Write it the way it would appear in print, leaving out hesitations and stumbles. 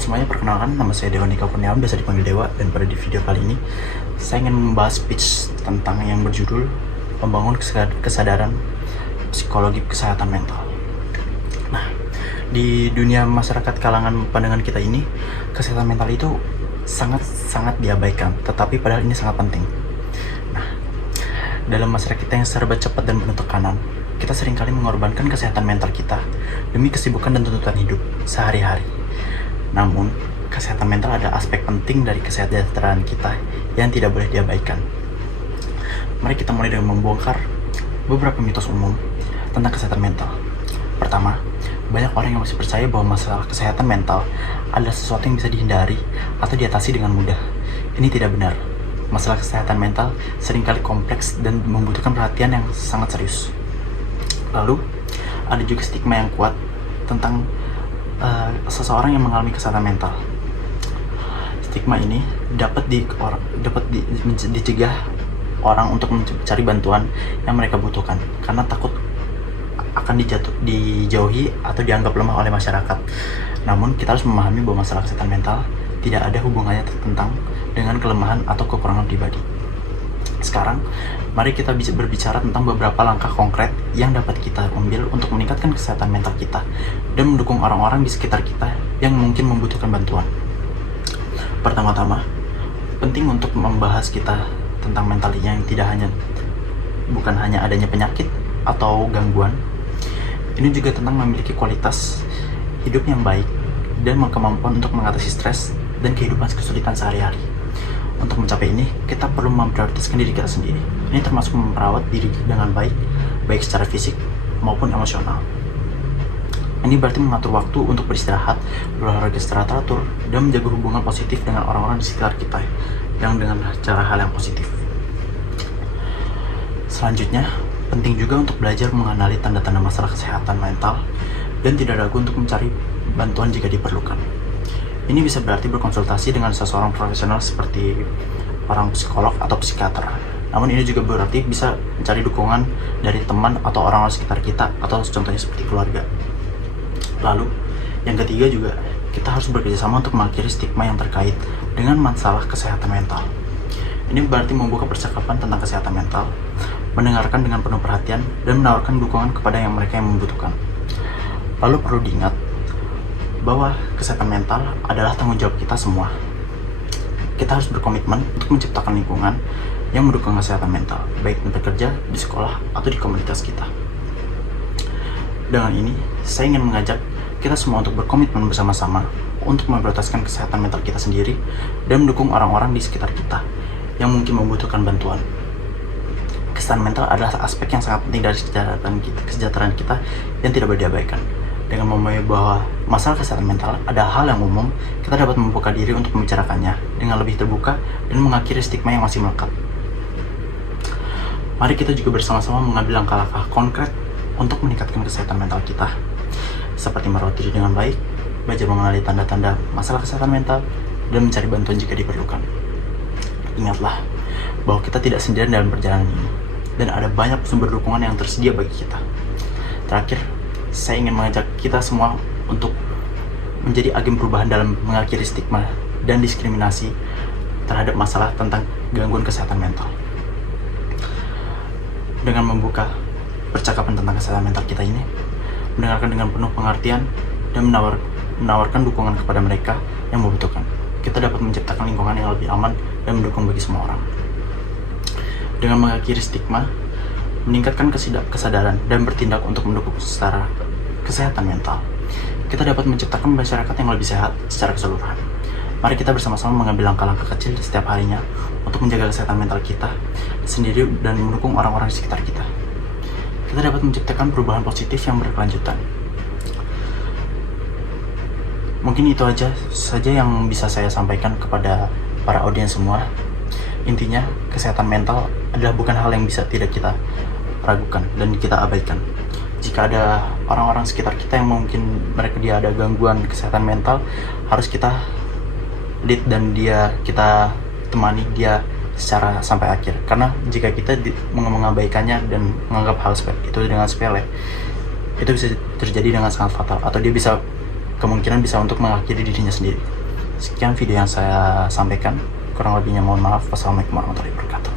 semuanya, perkenalkan nama saya Dewa Nika Kurniawan, biasa dipanggil Dewa. Dan pada di video kali ini saya ingin membahas speech tentang yang berjudul membangun kesadaran psikologi kesehatan mental. Nah, di dunia masyarakat kalangan pandangan kita ini, kesehatan mental itu sangat diabaikan, tetapi padahal ini sangat penting. Nah, dalam masyarakat kita yang serba cepat dan penuh tekanan, kita seringkali mengorbankan kesehatan mental kita demi kesibukan dan tuntutan hidup sehari-hari. Namun, kesehatan mental adalah aspek penting dari kesejahteraan kita yang tidak boleh diabaikan. Mari kita mulai dengan membongkar beberapa mitos umum tentang kesehatan mental. Pertama, banyak orang yang masih percaya bahwa masalah kesehatan mental adalah sesuatu yang bisa dihindari atau diatasi dengan mudah. Ini tidak benar. Masalah kesehatan mental seringkali kompleks dan membutuhkan perhatian yang sangat serius. Lalu, ada juga stigma yang kuat tentang seseorang yang mengalami kesehatan mental. Stigma ini dapat dicegah orang untuk mencari bantuan yang mereka butuhkan karena takut akan dijauhi atau dianggap lemah oleh masyarakat. Namun kita harus memahami bahwa masalah kesehatan mental tidak ada hubungannya dengan kelemahan atau kekurangan pribadi. Sekarang, mari kita bisa berbicara tentang beberapa langkah konkret yang dapat kita ambil untuk meningkatkan kesehatan mental kita dan mendukung orang-orang di sekitar kita yang mungkin membutuhkan bantuan. Pertama-tama, penting untuk membahas kita tentang mental yang bukan hanya adanya penyakit atau gangguan. Ini juga tentang memiliki kualitas hidup yang baik dan kemampuan untuk mengatasi stres dan kehidupan kesulitan sehari-hari. Untuk mencapai ini, kita perlu memprioritaskan diri kita sendiri. Ini termasuk merawat diri dengan baik secara fisik maupun emosional. Ini berarti mengatur waktu untuk beristirahat, berolahraga secara teratur, dan menjaga hubungan positif dengan orang-orang di sekitar kita yang dengan cara hal yang positif. Selanjutnya, penting juga untuk belajar mengenali tanda-tanda masalah kesehatan mental dan tidak ragu untuk mencari bantuan jika diperlukan. Ini bisa berarti berkonsultasi dengan seseorang profesional seperti orang psikolog atau psikiater. Namun ini juga berarti bisa mencari dukungan dari teman atau orang-orang sekitar kita atau contohnya seperti keluarga. Lalu, yang ketiga juga, kita harus bekerjasama untuk mengakhiri stigma yang terkait dengan masalah kesehatan mental. Ini berarti membuka percakapan tentang kesehatan mental, mendengarkan dengan penuh perhatian, dan menawarkan dukungan kepada mereka yang membutuhkan. Lalu perlu diingat bahwa kesehatan mental adalah tanggung jawab kita semua. Kita harus berkomitmen untuk menciptakan lingkungan yang mendukung kesehatan mental, baik di bekerja, di sekolah, atau di komunitas kita. Dengan ini, saya ingin mengajak kita semua untuk berkomitmen bersama-sama untuk memprioritaskan kesehatan mental kita sendiri dan mendukung orang-orang di sekitar kita yang mungkin membutuhkan bantuan. Kesehatan mental adalah aspek yang sangat penting dari kesejahteraan kita yang tidak boleh diabaikan. Dengan memahami bahwa masalah kesehatan mental adalah hal yang umum, kita dapat membuka diri untuk membicarakannya dengan lebih terbuka dan mengakhiri stigma yang masih melekat. Mari kita juga bersama-sama mengambil langkah-langkah konkret untuk meningkatkan kesehatan mental kita, seperti merawat diri dengan baik, belajar mengenali tanda-tanda masalah kesehatan mental, dan mencari bantuan jika diperlukan. Ingatlah bahwa kita tidak sendirian dalam perjalanan ini, dan ada banyak sumber dukungan yang tersedia bagi kita. Terakhir, saya ingin mengajak kita semua untuk menjadi agen perubahan dalam mengakhiri stigma dan diskriminasi terhadap masalah tentang gangguan kesehatan mental. Dengan membuka percakapan tentang kesehatan mental kita ini, mendengarkan dengan penuh pengertian, dan menawarkan dukungan kepada mereka yang membutuhkan, kita dapat menciptakan lingkungan yang lebih aman dan mendukung bagi semua orang. Dengan mengakhiri stigma, meningkatkan kesadaran, dan bertindak untuk mendukung secara kesehatan mental, kita dapat menciptakan masyarakat yang lebih sehat secara keseluruhan. Mari kita bersama-sama mengambil langkah-langkah kecil setiap harinya untuk menjaga kesehatan mental kita sendiri dan mendukung orang-orang di sekitar kita. Kita dapat menciptakan perubahan positif yang berkelanjutan. Mungkin itu saja yang bisa saya sampaikan kepada para audiens semua. Intinya, kesehatan mental adalah bukan hal yang bisa tidak kita ragukan dan kita abaikan. Jika ada orang-orang sekitar kita yang mungkin dia ada gangguan kesehatan mental, harus kita lead dan kita temani dia secara sampai akhir. Karena jika kita mengabaikannya dan menganggap hal itu dengan sepele, itu bisa terjadi dengan sangat fatal, atau dia bisa kemungkinan bisa untuk mengakhiri dirinya sendiri. Sekian video yang saya sampaikan, kurang lebihnya mohon maaf. Wassalamualaikum warahmatullahi wabarakatuh.